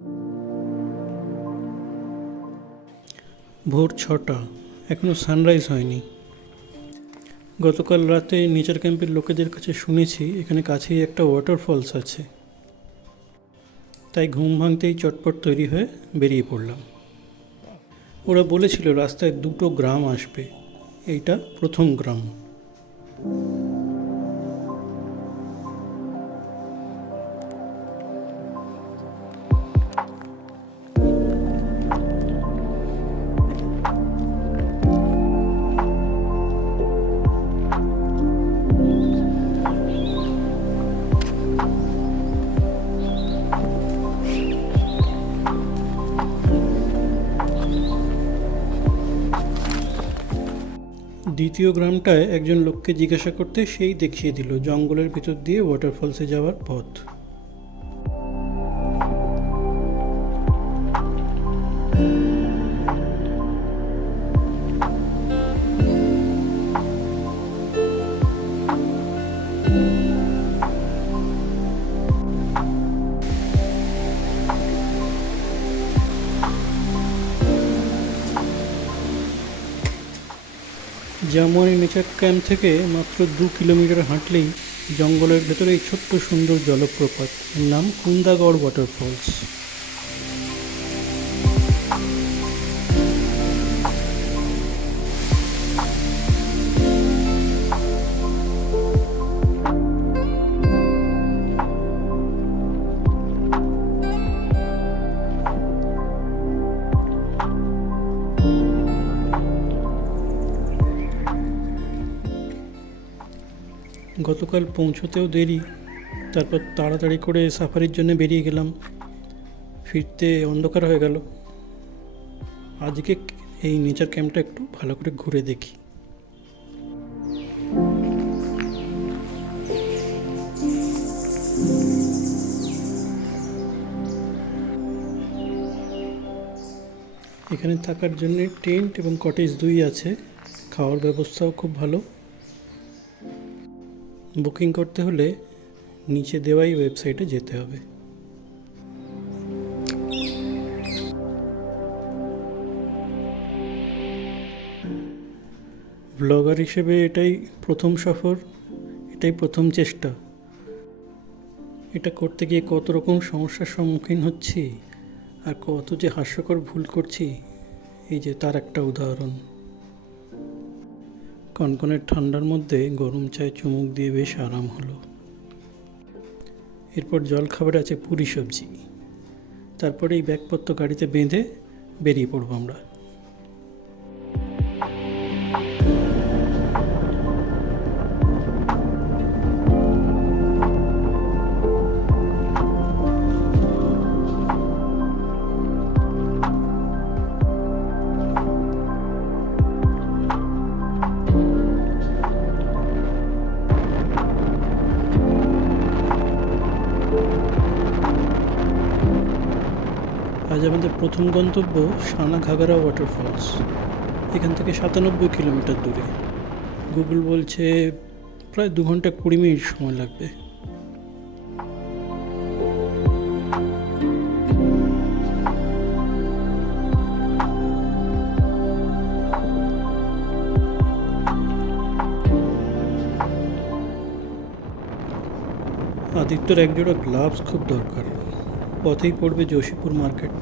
ভোর ৬টা, এখনও সানরাইজ হয়নি। গতকাল রাতে নেচার ক্যাম্পের লোকেদের কাছে শুনেছি এখানে কাছেই একটা ওয়াটারফলস আছে, তাই ঘুম ভাঙতেই চটপট তৈরি হয়ে বেরিয়ে পড়লাম। ওরা বলেছিল রাস্তায় 2টো গ্রাম আসবে, এইটা প্রথম গ্রাম। দ্বিতীয় গ্রামটায় একজন লোককে জিজ্ঞাসা করতে সেই দেখিয়ে দিল জঙ্গলের ভিতর দিয়ে ওয়াটারফলসে যাওয়ার পথ। জামুয়ানি নেচার ক্যাম্প থেকে মাত্র 2 কিলোমিটার হাঁটলেই জঙ্গলের ভেতরে এই ছোট্ট সুন্দর জলপ্রপাত, এর নাম কুন্দাগড় ওয়াটারফলস। গতকাল পৌঁছতেও দেরি, তারপর তাড়াতাড়ি করে সাফারির জন্য বেরিয়ে গেলাম, ফিরতে অন্ধকার হয়ে গেল। আজকে এই নেচার ক্যাম্পটা একটু ভালো করে ঘুরে দেখি। এখানে থাকার জন্য টেন্ট এবং কটেজ দুই আছে, খাওয়ার ব্যবস্থাও খুব ভালো। বুকিং করতে হলে নিচে দেওয়াই ওয়েবসাইটে যেতে হবে। ব্লগার হিসেবে এটাই প্রথম সফর, এটাই প্রথম চেষ্টা। এটা করতে গিয়ে কত রকম সমস্যার সম্মুখীন হচ্ছি আর কত যে হাস্যকর ভুল করছি, এই যে তার একটা উদাহরণ। কনকনের ঠান্ডার মধ্যে গরম চায়ে চুমুক দিয়ে বেশ আরাম হলো। এরপর জলখাবারে আছে পুরি সবজি, তারপরে এই ব্যাগপত্র গাড়িতে বেঁধে বেরিয়ে পড়বো আমরা। আজ আমাদের প্রথম গন্তব্য সানাঘাগরা ওয়াটারফলস। এখান থেকে 97 কিলোমিটার দূরে। গুগল বলছে প্রায় 2 ঘন্টা 20 মিনিট সময় লাগবে। আদিত্যর একজোড়া গ্লাভস খুব দরকার, পথেই পড়বে যোশীপুর মার্কেট।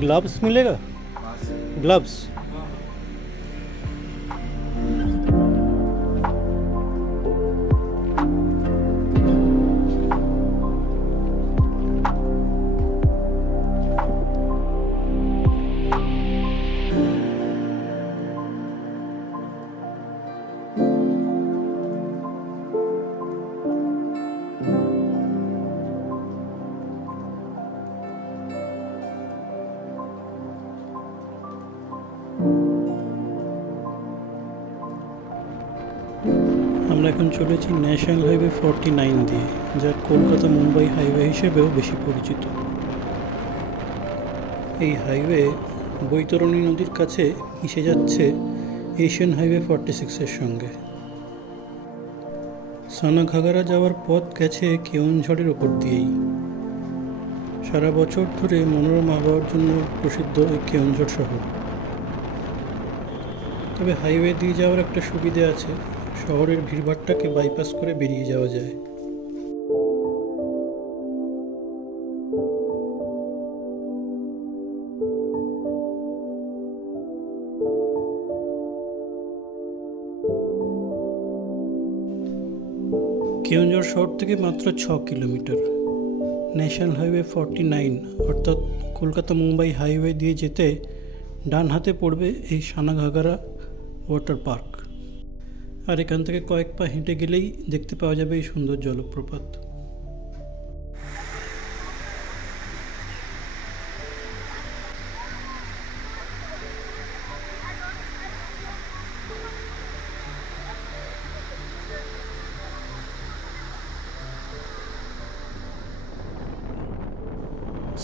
ग्लव्स मिलेगा? ग्लव्स চলেছি ন্যাশনাল হাইওয়ে 49 দিয়ে, যা কলকাতা মুম্বাই হাইওয়ে হিসেবেও বেশি পরিচিত। এই হাইওয়ে বৈতরণী নদীর কাছে মিশে যাচ্ছে এশিয়ান হাইওয়ে 46-এর সঙ্গে। সানাঘাগরা যাওয়ার পথ গেছে কেওনঝড়ের ওপর দিয়েই। সারা বছর ধরে মনোরম আবহাওয়ার জন্য প্রসিদ্ধ এই কেওনঝড় শহর। তবে হাইওয়ে দিয়ে যাওয়ার একটা সুবিধে আছে, শহরের ভিড়ভাট্টাকে বাইপাস করে বেরিয়ে যাওয়া যায়। কেওনঝড় শহর থেকে মাত্র 6 কিলোমিটার। ন্যাশনাল হাইওয়ে 49 অর্থাৎ কলকাতা মুম্বাই হাইওয়ে দিয়ে যেতে ডান হাতে পড়বে এই সানাঘাগরা ওয়াটার পার্ক। আর এখান থেকে কয়েক পা হেঁটে গেলেই দেখতে পাওয়া যাবে এই সুন্দর জলপ্রপাত।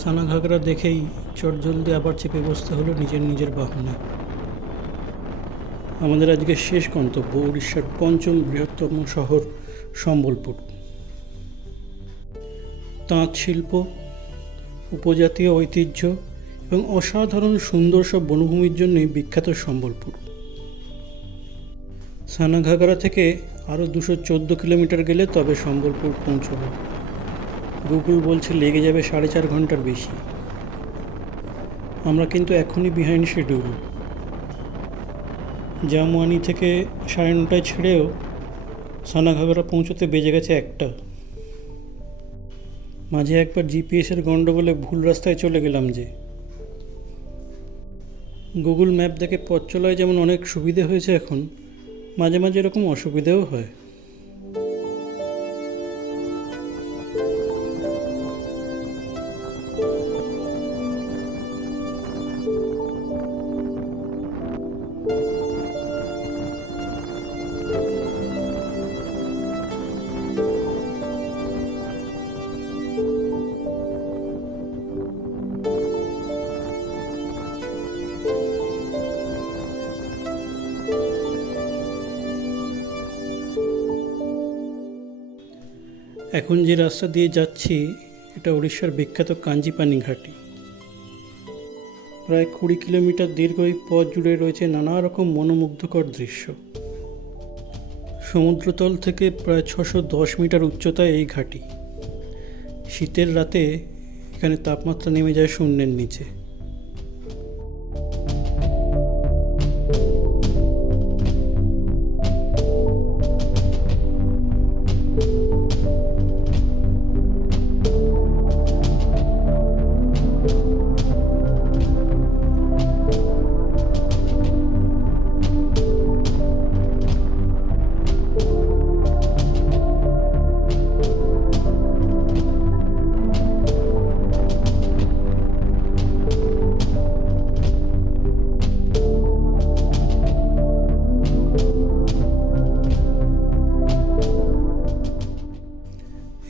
সানাঘাগরা দেখেই চটজলদি আবার চেপে বসতে হলো নিজের বাহনে। আমাদের আজকের শেষ গন্তব্য উড়িষ্যার পঞ্চম বৃহত্তম শহর সম্বলপুর। তাঁত শিল্প, উপজাতীয় ঐতিহ্য এবং অসাধারণ সুন্দর সব বনভূমির জন্যই বিখ্যাত সম্বলপুর। সানাঘাগরা থেকে আরও 214 কিলোমিটার গেলে তবে সম্বলপুর পৌঁছব। গুগল বলছে লেগে যাবে 4.5 ঘন্টার বেশি। আমরা কিন্তু এখনই বিহাইন্ড শিডিউল। জামওয়ানি থেকে 9:30 ছেড়েও সানাঘাগরা পৌঁছতে বেজে গেছে 1টা। মাঝে একবার জিপিএসের গণ্ডগোলে ভুল রাস্তায় চলে গেলাম যে। গুগল ম্যাপ দেখে পথ চলায় যেমন অনেক সুবিধে হয়েছে এখন, মাঝে মাঝে এরকম অসুবিধেও হয়। এখন যে রাস্তা দিয়ে যাচ্ছি এটা উড়িষ্যার বিখ্যাত কাঞ্জিপানি ঘাটি। প্রায় 20 কিলোমিটার দীর্ঘ এই পথ জুড়ে রয়েছে নানা রকম মনোমুগ্ধকর দৃশ্য। সমুদ্রতল থেকে প্রায় 610 মিটার উচ্চতায় এই ঘাটি। শীতের রাতে এখানে তাপমাত্রা নেমে যায় শূন্যের নিচে।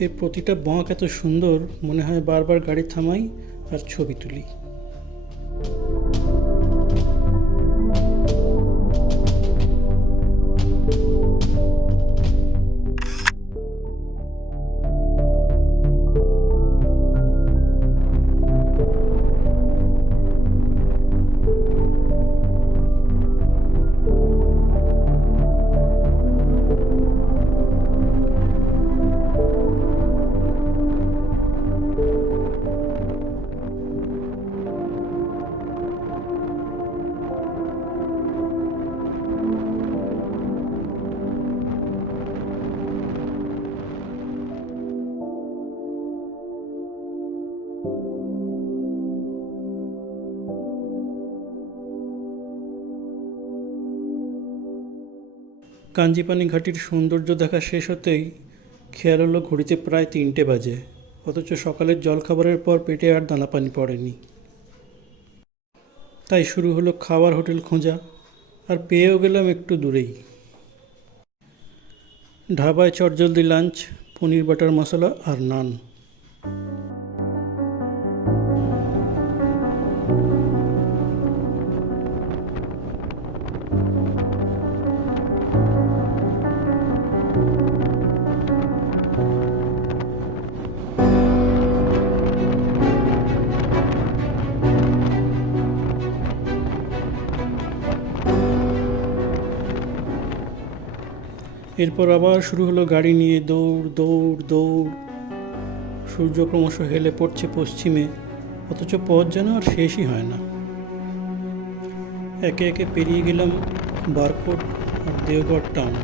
এর প্রতিটা বাঁক এত সুন্দর, মনে হয় বারবার গাড়ি থামাই আর ছবি তুলি। কাঞ্জিপানি ঘাটির সৌন্দর্য দেখা শেষ হতেই খেয়াল হলো ঘড়িতে প্রায় 3টে বাজে, অথচ সকালের জলখাবারের পর পেটে আর দানা পানি পড়েনি। তাই শুরু হলো খাওয়ার হোটেল খোঁজা, আর পেয়েও গেলাম একটু দূরেই। ঢাবায় চটজলদি লাঞ্চ, পনির বাটার মশলা আর নান। এরপর আবার শুরু হলো গাড়ি নিয়ে দৌড় দৌড় দৌড়। সূর্য ক্রমশ হেলে পড়ছে পশ্চিমে, অথচ পথ যেন আর শেষই হয় না। একে একে পেরিয়ে গেলাম বারকোট আর দেওগড় টাউন।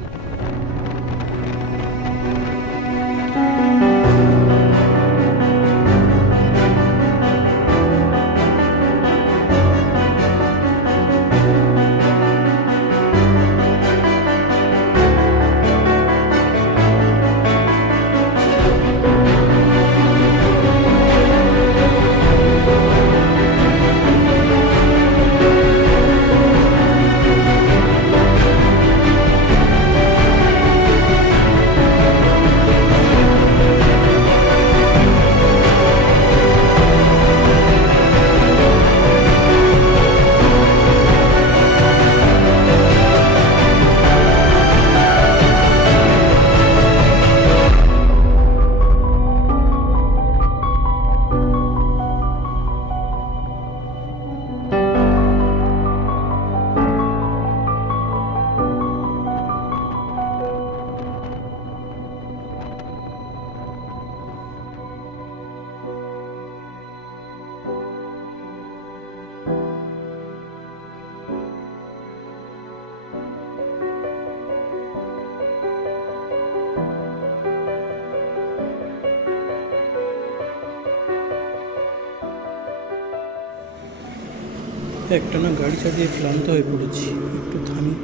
একটানা গাড়ি চালিয়ে ক্লান্ত হয়ে পড়েছি, একটু থামি।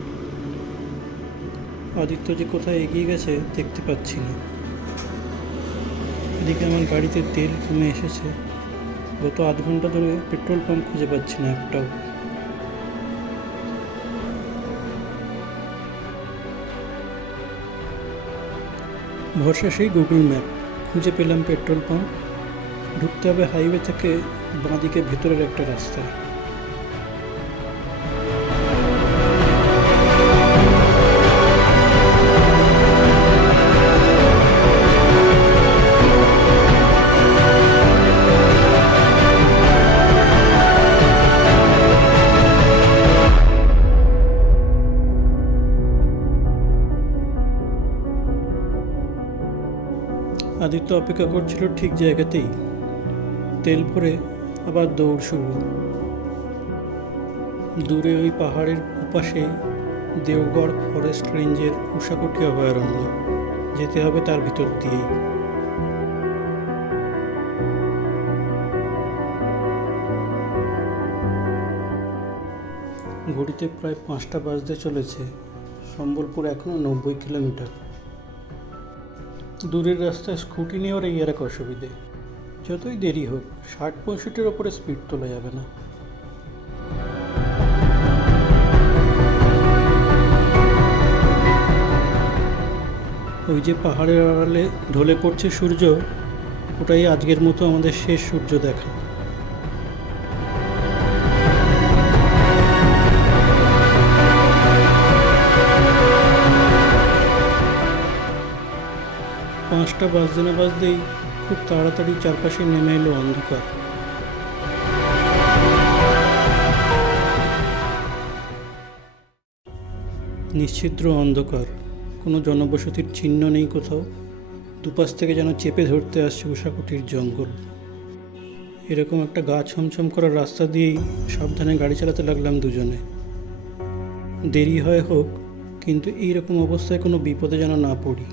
আদিত্য যে কোথায় এগিয়ে গেছে দেখতে পাচ্ছি না। এদিকে আমার গাড়িতে তেল কমে এসেছে। গত আধ ঘন্টা ধরে পেট্রোল পাম্প খুঁজে পাচ্ছি না একটাও। ভরসা সেই গুগল ম্যাপ। খুঁজে পেলাম পেট্রোল পাম্প। ঢুকতে হবে হাইওয়ে থেকে বাঁদিকে ভেতরের একটা রাস্তায়। আদিত্য অপেক্ষা করছিল ঠিক জায়গাতেই। তেল ভরে আবার দৌড় শুরু। দূরে ওই পাহাড়ের ওপাশে দেওগড় ফরেস্ট রেঞ্জের উষাকোটি অভয়ারণ্য। যেতে হবে তার ভিতর দিয়েই। ঘড়িতে প্রায় 5টা বাজতে চলেছে। সম্বলপুর এখনও 90 কিলোমিটার। দূরের রাস্তায় স্কুটি নেওয়ার এই আর এক অসুবিধে, যতই দেরি হোক 60-65-র ওপরে স্পিড তোলা যাবে না। ওই যে পাহাড়ের আড়ালে ঢলে পড়ছে সূর্য, ওটাই আজকের মতো আমাদের শেষ সূর্য দেখা। পাঁচটা বাজতে না বাজতেই খুব তাড়াতাড়ি চারপাশে নেমে এলো অন্ধকার। নিশ্ছিদ্র অন্ধকার, কোনো জনবসতির চিহ্ন নেই কোথাও। দুপাশ থেকে যেন চেপে ধরতে আসছে উষাকুটির জঙ্গল। এরকম একটা গা ছমছম করা রাস্তা দিয়েই সাবধানে গাড়ি চালাতে লাগলাম দুজনে। দেরি হয় হোক, কিন্তু এইরকম অবস্থায় কোনো বিপদে যেন না পড়ি।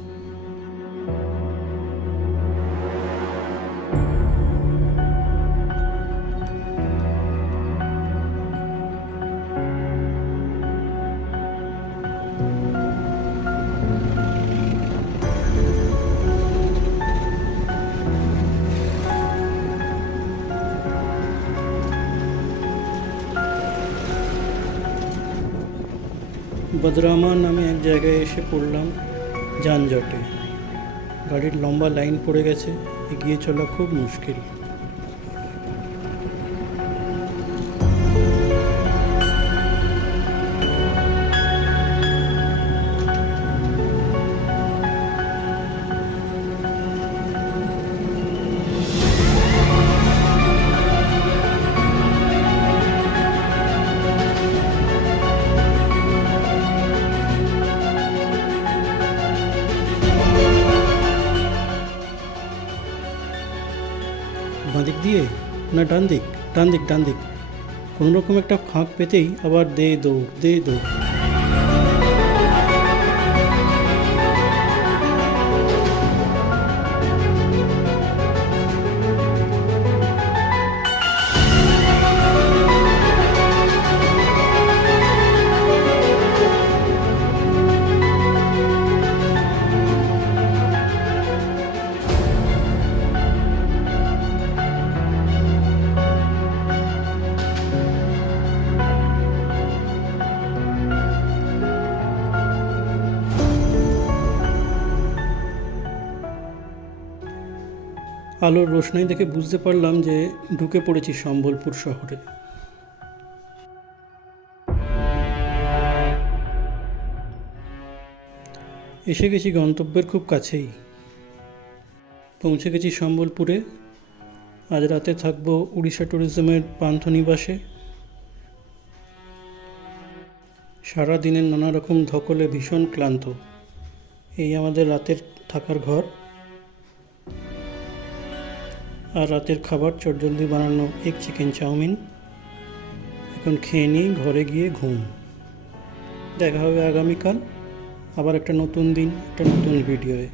বদরামা নামে এক জায়গায় এসে পড়লাম। যানজটে গাড়ির লম্বা লাইন পড়ে গেছে, এগিয়ে চলা খুব মুশকিল। বাঁদিক দিয়ে না ডান দিক? ডান দিক, ডান দিক। কোনো রকম একটা ফাঁক পেতেই আবার দে দৌড়, দে দৌড়। আলোর রোশনাই দেখে বুঝতে পারলাম যে ঢুকে পড়েছি সম্বলপুর শহরে। এসে গেছি গন্তব্যের খুব কাছেই, পৌঁছে গেছি সম্বলপুরে। আজ রাতে থাকবো উড়িষ্যা ট্যুরিজমের পান্থনিবাসে। সারা দিনের নানা রকম ধকলে ভীষণ ক্লান্ত। এই আমাদের রাতের থাকার ঘর, আর রাতের খাবার চটজলদি বানানো এক চিকেন চাউমিন। এখন খেয়ে নিই, ঘরে গিয়ে ঘুম। দেখা হবে আগামীকাল, আবার একটা নতুন দিন, একটা নতুন ভিডিওয়ে।